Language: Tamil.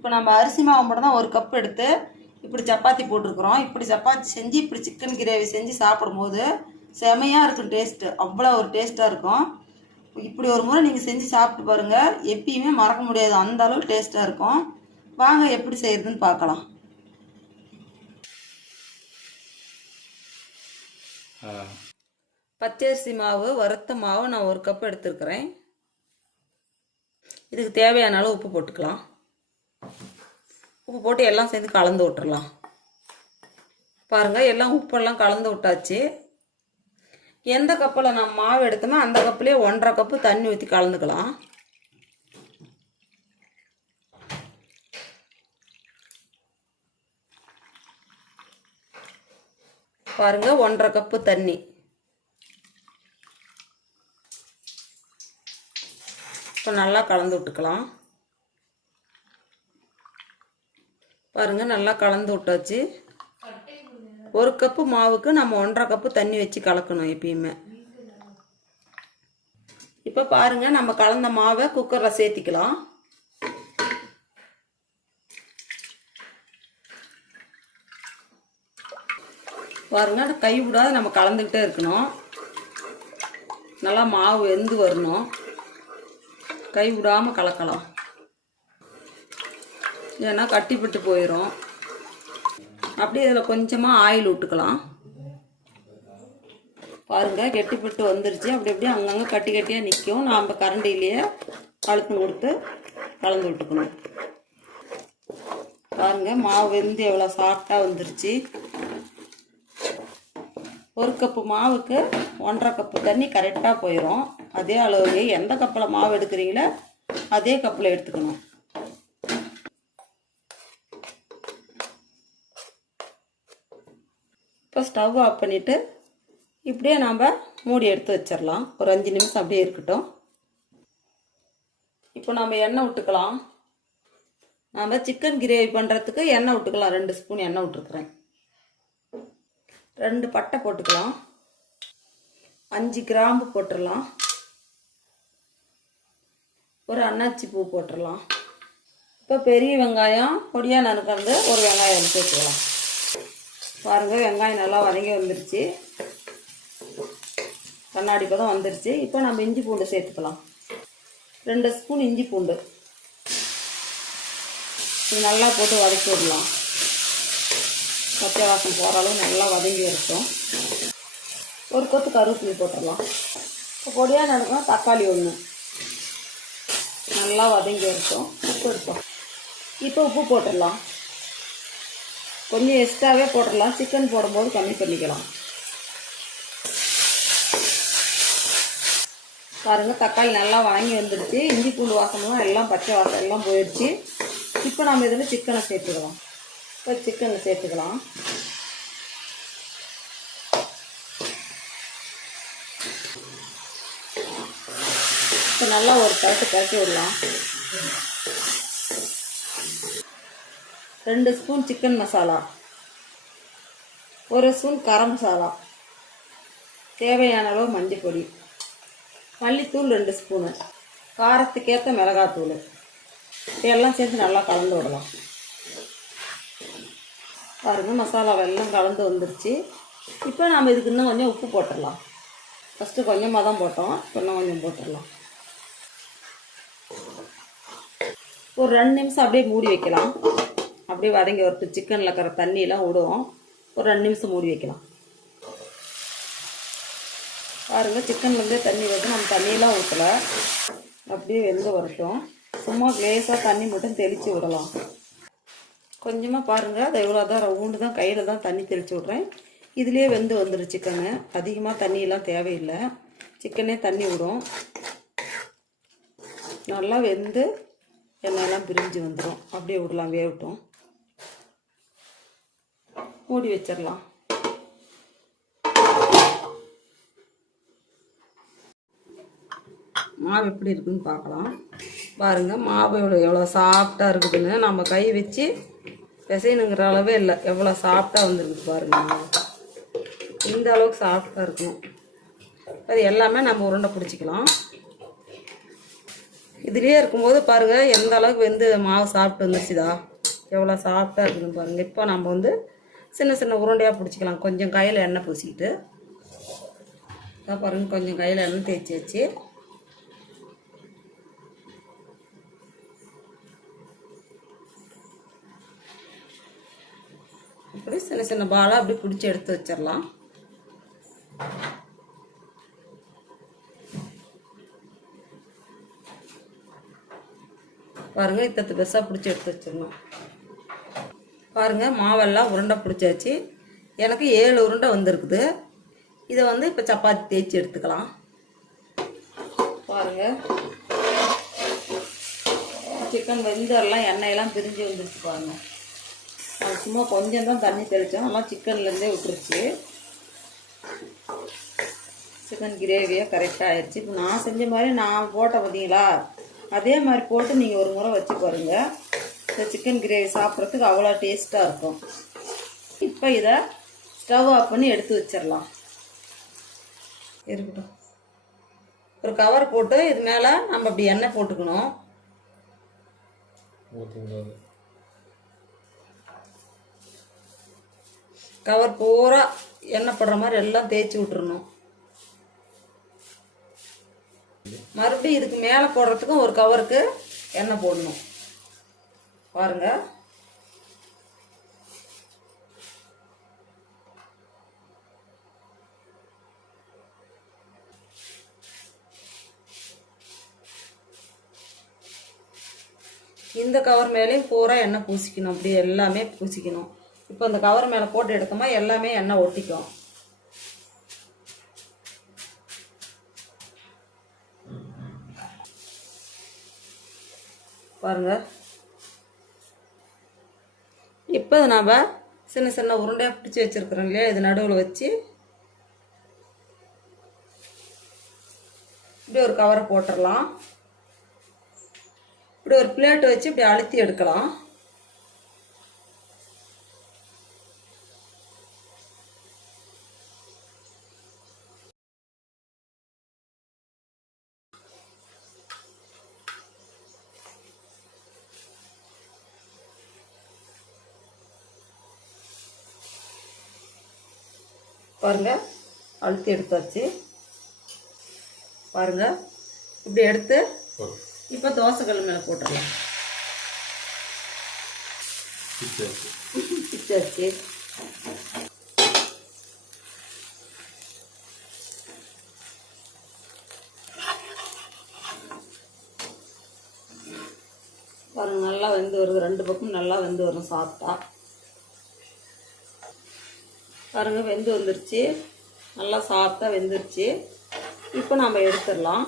இப்போ நம்ம அரிசி மாவு மட்டும் தான் ஒரு கப் எடுத்து இப்படி சப்பாத்தி போட்டிருக்கிறோம். இப்படி சப்பாத்தி செஞ்சு இப்படி சிக்கன் கிரேவி செஞ்சு சாப்பிடும்போது செமையாக இருக்கும் டேஸ்ட்டு அவ்வளோ ஒரு டேஸ்ட்டாக இருக்கும். இப்படி ஒரு முறை நீங்கள் செஞ்சு சாப்பிட்டு பாருங்கள் எப்பயுமே மறக்க முடியாது. அந்த அளவு டேஸ்ட்டாக இருக்கும். வாங்க எப்படி செய்யறதுன்னு பார்க்கலாம். பச்சரிசி மாவு வறுத்த மாவு நான் ஒரு கப் எடுத்துருக்கிறேன். இதுக்கு தேவையான அளவு உப்பு போட்டுக்கலாம். உப்பு போட்டு எல்லாம் சேர்ந்து கலந்து விட்டுறலாம். பாருங்கள் எல்லாம் உப்பெல்லாம் கலந்து விட்டாச்சு. எந்த கப்பில் நான் மாவு எடுத்தோமோ அந்த கப்புலேயே ஒன்றரை கப்பு தண்ணி ஊற்றி கலந்துக்கலாம். பாருங்கள் ஒன்றரை கப்பு தண்ணி. இப்போ நல்லா கலந்து விட்டுக்கலாம். பாருங்கள் நல்லா கலந்து விட்டாச்சு. ஒரு கப்பு மாவுக்கு நம்ம ஒன்றரை கப்பு தண்ணி வச்சு கலக்கணும் எப்பயுமே. இப்போ பாருங்கள் நம்ம கலந்த மாவை குக்கரில் சேர்த்திக்கலாம். பாருங்கள் கை விடாத நம்ம கலந்துக்கிட்டே இருக்கணும். நல்லா மாவு வெந்து வரணும். கை விடாமல் கலக்கலாம். ஏன்னா கட்டிப்பட்டு போயிடும் அப்படியே இதில் கொஞ்சமாக ஆயில் விட்டுக்கலாம் பாருங்கள் கெட்டிப்பட்டு வந்துருச்சு. அப்படி அப்படியே அங்கங்கே கட்டி கட்டியாக நிற்கும் நாம் கரண்டிலேயே கழுத்து கொடுத்து கலந்து விட்டுக்கணும். பாருங்கள் மாவு வெந்து எவ்வளோ சாஃப்டாக வந்துருச்சு. ஒரு கப்பு மாவுக்கு ஒன்றரை கப்பு தண்ணி கரெக்டாக போயிடும் அதே அளவுலேயே எந்த கப்பில் மாவு எடுக்கிறீங்களோ அதே கப்பில் எடுத்துக்கணும். இப்போ ஸ்டவ் ஆஃப் பண்ணிவிட்டு இப்படியே நாம் மூடி எடுத்து வச்சிடலாம் ஒரு அஞ்சு நிமிஷம் அப்படியே இருக்கட்டும். இப்போ நம்ம எண்ணெய் விட்டுக்கலாம். நாம் சிக்கன் கிரேவி பண்ணுறதுக்கு எண்ணெய் விட்டுக்கலாம். ரெண்டு ஸ்பூன் எண்ணெய் விட்டுருக்குறேன். ரெண்டு பட்டை போட்டுக்கலாம். அஞ்சு கிராம்பு போட்டுடலாம் ஒரு அன்னாச்சி பூ போட்டுடலாம் இப்போ பெரிய வெங்காயம் பொடியாக நறுக்கிறது ஒரு வெங்காயம் சேர்த்துக்கலாம் பாருங்கள் வெங்காயம் நல்லா வதங்கி வந்துருச்சு. கண்ணாடி பதம் வந்துருச்சு. இப்போ நம்ம இஞ்சி பூண்டு சேர்த்துக்கலாம். ரெண்டு ஸ்பூன் இஞ்சி பூண்டு. இது நல்லா போட்டு வதக்கி விடலாம். பச்சை வாசம் போகிற அளவு நல்லா வதங்கி இருக்கும் ஒரு கொத்து கருவேப்பிலை போட்டுடலாம். இப்போ பொடியாக நடக்கணும் தக்காளி ஒன்று நல்லா வதங்கி இருக்கும் உப்பு இருக்கும் இப்போ உப்பு போட்டுடலாம். கொஞ்சம் எக்ஸ்ட்ராவே போட்டுடலாம். சிக்கன் போடும்போது கம்மி பண்ணிக்கலாம். பாருங்கள் தக்காளி நல்லா வாங்கி வந்துடுச்சு. இஞ்சி பூண்டு வாசம்லாம் எல்லாம் பச்சை வாசம் எல்லாம் போயிடுச்சு. இப்போ நம்ம இதில் சிக்கனை சேர்த்துக்கலாம். இப்போ சிக்கனை சேர்த்துக்கலாம். இப்போ நல்லா ஒரு பரட்டு பரட்டி விடலாம். ரெண்டு ஸ்பூன் சிக்கன் மசாலா. ஒரு ஸ்பூன் கரம் மசாலா. தேவையான அளவு மஞ்சள் பொடி. மல்லித்தூள் ரெண்டு ஸ்பூனு. காரத்துக்கேற்ற மிளகாத்தூள். இதெல்லாம் சேர்த்து நல்லா கலந்து விடலாம். பாருங்கள் மசாலா வெல்லம் கலந்து வந்துருச்சு. இப்போ நாம் இதுக்கு இன்னும் கொஞ்சம் உப்பு போட்டுடலாம். ஃபஸ்ட்டு கொஞ்சமாக தான் போட்டோம். இன்னும் கொஞ்சம் போட்டுடலாம். ஒரு ரெண்டு நிமிஷம் அப்படியே மூடி வைக்கலாம். அப்படியே வதங்கி வரட்டும். சிக்கனில் இருக்கிற தண்ணியெல்லாம் விடும் ஒரு ரெண்டு நிமிஷம் மூடி வைக்கலாம். பாருங்கள் சிக்கன்லேருந்தே தண்ணி வருது. நம்ம தண்ணியெல்லாம் ஊற்றலை அப்படியே வெந்து வரட்டும். சும்மா லேசாக தண்ணி மட்டும் தெளித்து விடலாம். கொஞ்சமாக பாருங்கள் அதை எவ்வளோ தான் ரவுண்டு தான் கையில் தான் தண்ணி தெளித்து விட்றேன். இதுலேயே வெந்து வந்துடும் சிக்கனு அதிகமாக தண்ணியெல்லாம் தேவையில்லை. சிக்கனே தண்ணி விடும் நல்லா வெந்து எண்ணெயெல்லாம் பிரிஞ்சு வந்துடும் அப்படியே விடலாம் வேகட்டும். மூடி வச்சிடலாம். மாவு எப்படி இருக்குன்னு பார்க்கலாம். பாருங்கள் மாவு எவ்வளோ எவ்வளோ சாஃப்டாக இருக்குதுன்னு நம்ம கை வச்சு பிசைனுங்கிற அளவே இல்லை. எவ்வளோ சாஃப்டாக வந்துருக்குது பாருங்கள் இந்த அளவுக்கு சாஃப்டாக இருக்கணும். அது எல்லாமே நம்ம உருண்டை பிடிச்சிக்கலாம். இதுலேயே இருக்கும்போது பாருங்கள் எந்த அளவுக்கு வந்து மாவு சாப்பிட்டு வந்துச்சுதா எவ்வளோ சாஃப்டாக இருக்குதுன்னு பாருங்கள் இப்போ நம்ம வந்து சின்ன சின்ன உருண்டையாக பிடிச்சிக்கலாம். கொஞ்சம் கையில் எண்ணெய் பூசிக்கிட்டு இதான் பாருங்கள் கொஞ்சம் கையில் எண்ணெய் தேய்ச்சி வச்சு இப்படி சின்ன சின்ன பாலாக அப்படி பிடிச்சி எடுத்து வச்சிடலாம். பாருங்கள் இத்தத்து பெருசாக பிடிச்சி எடுத்து வச்சிடணும். பாருங்கள் மாவெல்லாம் உருண்டை பிடிச்சாச்சு. எனக்கு ஏழு உருண்டை வந்திருக்குது. இதை வந்து இப்போ சப்பாத்தி தேய்ச்சி எடுத்துக்கலாம். பாருங்கள் சிக்கன் வெந்தரெல்லாம் எண்ணெயெல்லாம் பிரிஞ்சு வந்துருச்சு பாருங்கள் அது சும்மா கொஞ்சம் தான் தண்ணி தெளித்தோம் ஆனால் சிக்கன்லேருந்தே விட்டுருச்சு. சிக்கன் கிரேவியாக கரெக்டாக ஆயிடுச்சு. இப்போ நான் செஞ்ச மாதிரி நான் போட்டேன் பார்த்தீங்களா? அதே மாதிரி போட்டு நீங்கள் ஒரு முறை வச்சு பாருங்கள் இந்த சிக்கன் கிரேவி சாப்பிட்றதுக்கு அவ்வளோ டேஸ்ட்டாக இருக்கும். இப்போ இதை ஸ்டவ் ஆஃப் பண்ணி எடுத்து வச்சிடலாம். இருக்கட்டும். ஒரு கவர் போட்டு இது மேலே நம்ம அப்படி எண்ணெய் போட்டுக்கணும். கவர் பூரா எண்ணெய் படுற மாதிரி எல்லாம் தேய்ச்சி விட்டுறணும். மறுபடியும் இதுக்கு மேலே போடுறதுக்கும் ஒரு கவருக்கு எண்ணெய் போடணும். பாருங்க. இந்த கவர் மேலேயும் பூரா எண்ணெய் பூசிக்கணும். அப்படி எல்லாமே பூசிக்கணும். இப்போ இந்த கவர் மேலே போட்டு எடுத்தோமா எல்லாமே எண்ணெய் ஒட்டிக்கும். பாருங்கள் இப்போ நாம் சின்ன சின்ன உருண்டையாக பிடிச்சி வச்சுருக்குறோம் இல்லையா? இது நடுவில் வச்சு இப்படி ஒரு கவரை போட்டுடலாம் இப்படி ஒரு பிளேட் வச்சு இப்படி அழுத்தி எடுக்கலாம். பாருங்க அழுத்தி எடுத்தாச்சு. பாருங்க இப்படி எடுத்து இப்போ தோசைக்கல் மேலே போட்டுடலாம். பிச்சாச்சு. பாருங்க நல்லா வெந்து வருது. ரெண்டு பக்கம் நல்லா வெந்து வரும் சாப்பிட்டா பாருங்கள் வெந்து வந்துருச்சு. நல்லா சாப்பிட்டா வெந்துருச்சு. இப்போ நாம் எடுத்துடலாம்.